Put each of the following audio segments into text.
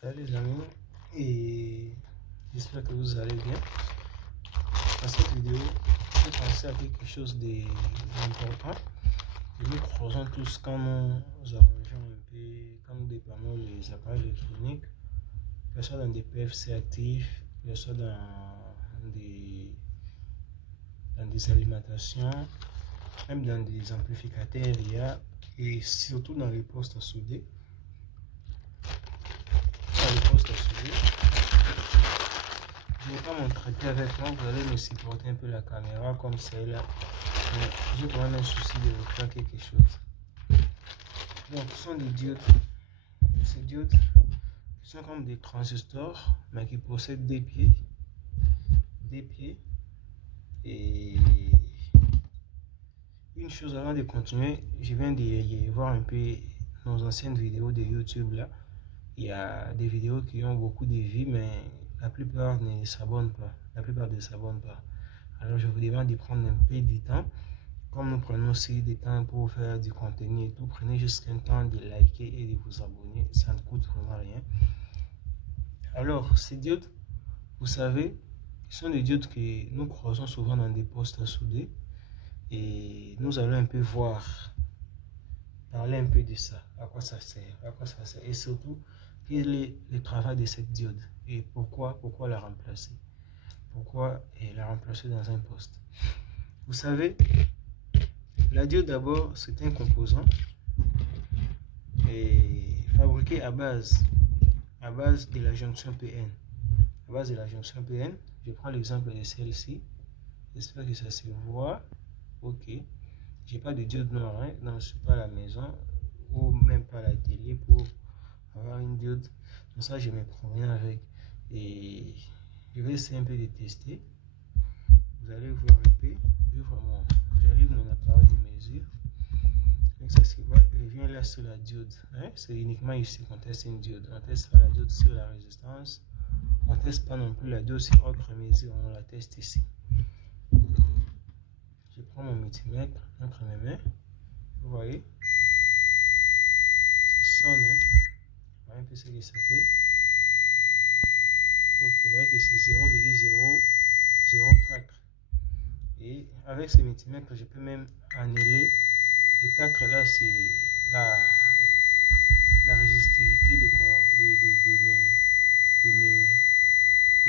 Salut les amis, et j'espère que vous allez bien. Dans cette vidéo, j'ai pensé à quelque chose d'important que nous croisons tous quand nous arrangeons un peu, quand nous déployons les appareils électroniques, que ce soit dans des PFC actifs, que ce soit dans des alimentations, même dans des amplificateurs RIA et surtout dans les postes à souder. Je ne vais pas m'entretenir avec moi, vous allez me supporter un peu la caméra comme celle-là. Mais j'ai quand même un souci de vous faire quelque chose. Donc, ce sont des diodes. Ces diodes sont comme des transistors, mais qui possèdent des pieds. Et une chose avant de continuer, je viens de voir un peu nos anciennes vidéos de YouTube là. Il y a des vidéos qui ont beaucoup de vues, mais la plupart ne s'abonnent pas. Alors je vous demande de prendre un peu du temps. Comme nous prenons aussi du temps pour faire du contenu et tout, prenez juste un temps de liker et de vous abonner. Ça ne coûte vraiment rien. Alors, ces diodes, vous savez, ce sont des diodes que nous croisons souvent dans des postes à souder. Et nous allons un peu parler un peu de ça, à quoi ça sert, et surtout, quel est le travail de cette diode et pourquoi la remplacer. Pourquoi la remplacer dans un poste. Vous savez, la diode d'abord, c'est un composant fabriqué à base de la jonction PN. À base de la jonction PN, je prends l'exemple de celle-ci. J'espère que ça se voit. Ok. J'ai pas de diode noire, hein? Non, je suis pas à la maison ou même pas à la télé pour avoir une diode. Donc ça, je me promène avec et je vais essayer un peu de tester. Vous allez voir un peu. J'allume mon appareil de mesure. Donc ça se voit, je viens là sur la diode. Hein? C'est uniquement ici qu'on teste une diode. On teste pas la diode sur la résistance. On ne teste pas non plus la diode sur autre mesure. On la teste ici. Je prends mon multimètre entre mes mains. Vous voyez, ça sonne. Hein? Vous voyez un peu ce que ça fait. Ok, vous voyez que c'est 0,004. Et avec ce multimètre, je peux même annuler. Les 4 là, c'est la résistivité de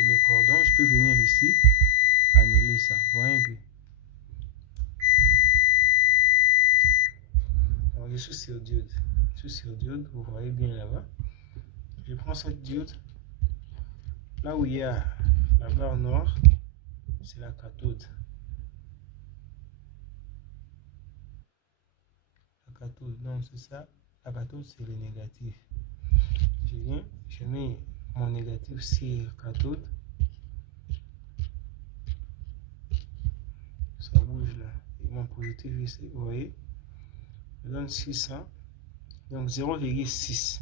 mes cordons. Je peux venir ici, annuler ça. Vous voyez un peu. Alors, je suis sur diode. Vous voyez bien là-bas. Je prends cette diode. Là où il y a la barre noire, c'est la cathode. Donc c'est ça. La cathode, c'est le négatif. Je mets mon négatif sur cathode. Ça bouge là. Et mon positif ici, vous voyez, je donne 600. Donc 0,6.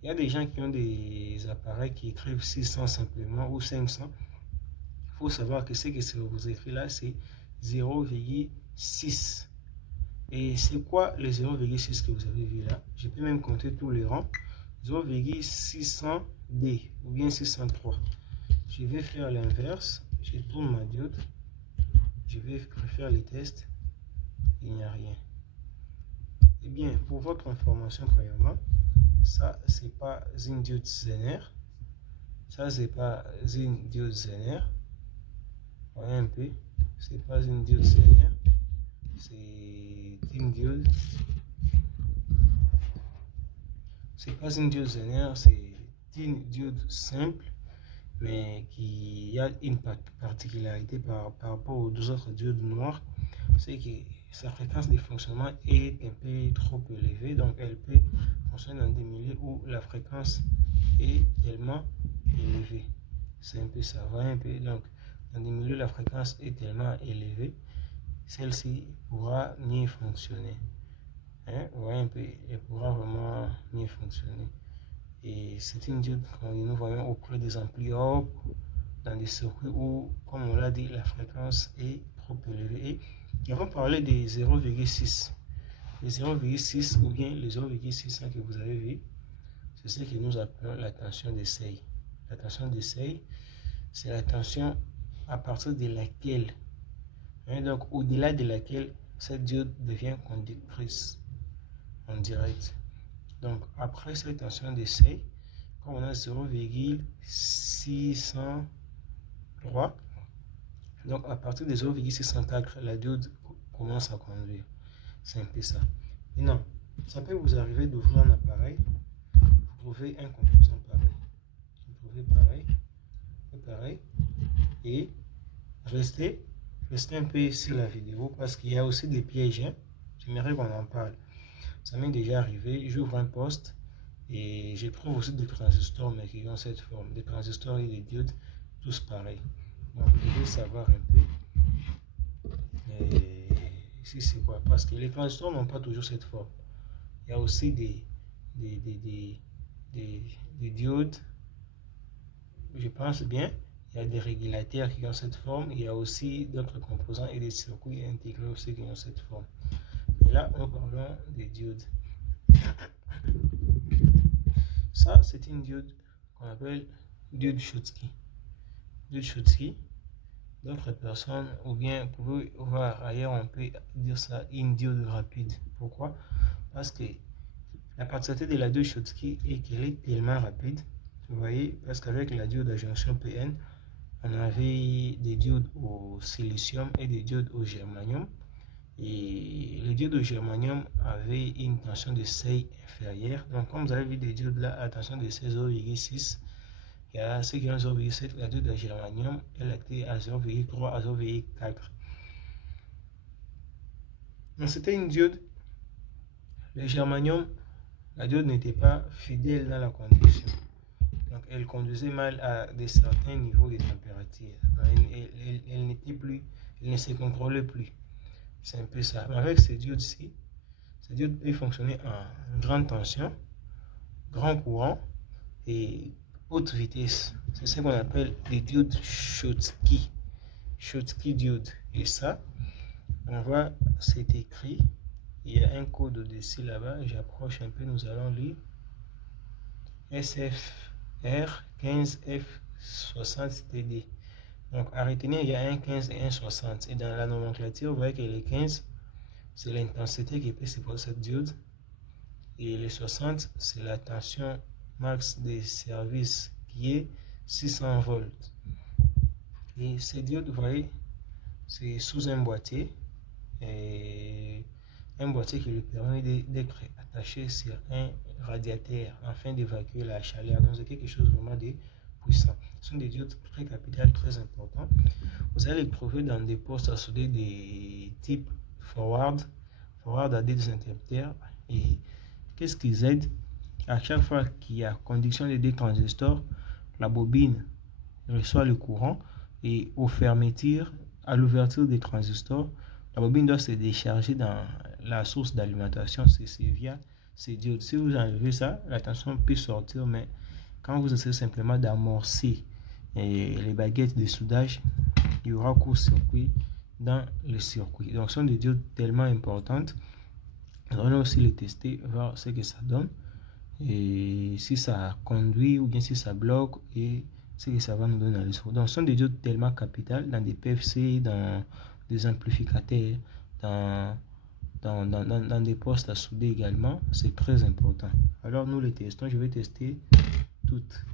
Il y a des gens qui ont des appareils qui écrivent 600 simplement ou 500. Il faut savoir que ce que vous écrit là, c'est 0,6. Et c'est quoi le 0,6 que vous avez vu là? Je peux même compter tous les rangs. 0,600D ou bien 603. Je vais faire l'inverse. Je tourne ma diode. Je vais faire les tests. Il n'y a rien. Eh bien, pour votre information, premièrement, ça, c'est pas une diode Zener. Ça, c'est pas une diode Zener. Voyez un peu. C'est pas une diode Zener. C'est une diode. C'est pas une diode Zener, c'est une diode simple, mais qui a une particularité par rapport aux deux autres diodes noires. C'est que sa fréquence de fonctionnement est un peu trop élevée, donc elle peut fonctionner dans des milieux où la fréquence est tellement élevée. C'est un peu ça, voyez un peu. Donc, dans des milieux où la fréquence est tellement élevée, celle-ci pourra mieux fonctionner. Hein? Vous voyez un peu, elle pourra vraiment mieux fonctionner. Et c'est une diode que nous voyons auprès des amplis hors dans des circuits où, comme on l'a dit, la fréquence est trop élevée. Et nous avons parlé des 0,6. Les 0,6 ou bien les 0,6 que vous avez vu, c'est ce que nous appelons la tension de seuil. La tension de seuil, c'est la tension à partir de laquelle, donc au-delà de laquelle cette diode devient conductrice en direct. Donc après cette tension de seuil, quand on a 0,603, donc à partir de 0,604, la diode commence à conduire. C'est un peu ça. Maintenant, ça peut vous arriver d'ouvrir un appareil, vous trouvez un composant pareil. Vous trouvez pareil, et restez un peu sur la vidéo parce qu'il y a aussi des pièges. J'aimerais qu'on en parle. Ça m'est déjà arrivé, j'ouvre un poste et je trouve aussi des transistors mais qui ont cette forme. Des transistors et des diodes, tous pareils. Donc vous devez savoir un peu ici c'est quoi. Parce que les transistors n'ont pas toujours cette forme. Il y a aussi des diodes, je pense bien. Il y a des régulateurs qui ont cette forme. Il y a aussi d'autres composants et des circuits intégrés aussi qui ont cette forme. Et là, nous parlons des diodes. Ça, c'est une diode qu'on appelle diode Schottky. Diode Schottky, d'autres personnes, ou bien vous pouvez voir ailleurs, on peut dire ça une diode rapide. Pourquoi? Parce que la particularité de la diode Schottky est qu'elle est tellement rapide. Vous voyez, parce qu'avec la diode à jonction PN, on avait des diodes au silicium et des diodes au germanium. Et le diode au germanium avait une tension de seuil inférieure. Donc, comme vous avez vu des diodes là à tension de 0,6, il y a ceux qui ont 0,7, la diode au germanium, elle était à 0,3 à 0,4. Donc, c'était une diode. Le germanium, la diode n'était pas fidèle dans la conduction. Donc, elle conduisait mal à certains niveaux de température. Elle n'était plus, elle ne se contrôlait plus. C'est un peu ça. Mais avec ces diodes-ci, ces diodes peuvent fonctionner en grande tension, grand courant et haute vitesse. C'est ce qu'on appelle des diodes Schottky. Schottky diode. Et ça, on voit, c'est écrit. Il y a un code au-dessus là-bas. J'approche un peu, nous allons lire. SFR 15F60TD. Donc à retenir, il y a un 15 et un 60. Et dans la nomenclature, vous voyez que les 15, c'est l'intensité qui peut supporter cette diode. Et les 60, c'est la tension max des services qui est 600 volts. Et ces diodes, vous voyez, c'est sous un boîtier. Et un boîtier qui lui permet d'être attaché sur un radiateur afin d'évacuer la chaleur. Donc c'est quelque chose vraiment de puissant. Ce sont des diodes très capitales, très importants. Vous allez les trouver dans des postes à souder des types forward à des interrupteurs. Et qu'est-ce qu'ils aident? À chaque fois qu'il y a conduction des deux transistors, la bobine reçoit le courant et aux fermetures, à l'ouverture des transistors, la bobine doit se décharger dans la source d'alimentation. C'est via ces diodes. Si vous enlevez ça, la tension peut sortir, mais quand vous essayez simplement d'amorcer les baguettes de soudage, il y aura court-circuit dans le circuit. Donc, ce sont des diodes tellement importantes. Nous allons aussi les tester, voir ce que ça donne. Et si ça conduit ou bien si ça bloque et ce que ça va nous donner dans les sources. Donc, ce sont des diodes tellement capitales dans des PFC, dans des amplificateurs, dans des postes à souder également. C'est très important. Alors, nous les testons. Je vais tester toutes.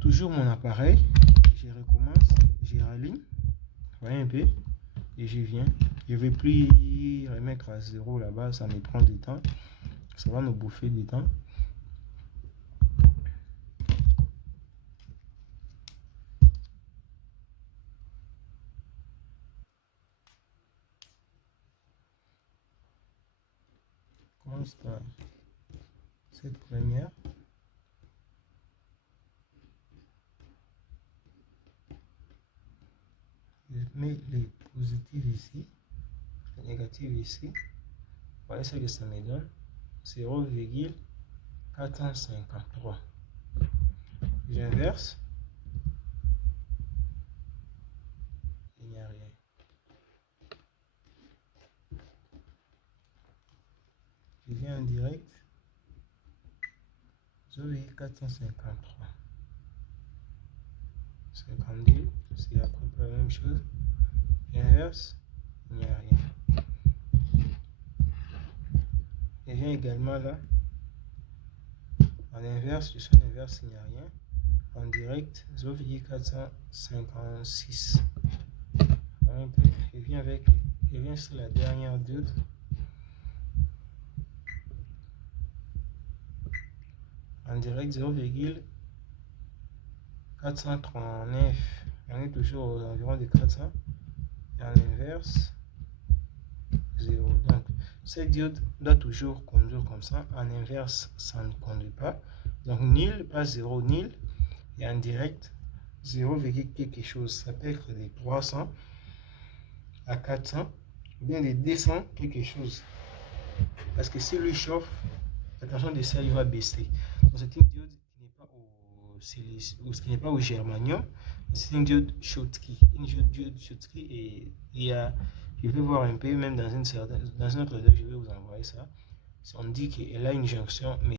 Toujours mon appareil. Je recommence. Je rallume. Vous voyez un peu. Et je viens. Je ne vais plus remettre à zéro là-bas. Ça me prend du temps. Ça va nous bouffer du temps. Commence par cette première. Je mets les positifs ici, les négatifs ici. Voyez ce que ça me donne. 0,453. J'inverse. Il n'y a rien. Je viens en direct. 0,453. 52, c'est à peu près la même chose. Inverse, il n'y a rien. Et viens également là. En inverse, je suis en inverse, il n'y a rien. En direct, 0,456. Je viens sur la dernière diode. En direct, 0,439. On est toujours aux environs de 400. Et en inverse, 0. Donc, cette diode doit toujours conduire comme ça. En inverse, ça ne conduit pas. Donc, nil, pas 0, nil. Et en direct, 0, quelque chose. Ça peut être de 300 à 400, ou bien de 200 quelque chose. Parce que si lui chauffe, la tension de sel va baisser. Donc, c'est une diode qui n'est pas au silice, ou qui n'est pas au germanium. C'est une diode Schottky. Une diode Schottky, et il y a, je vais voir un peu, même dans une autre vidéo, je vais vous envoyer ça. On dit qu'elle a une jonction, mais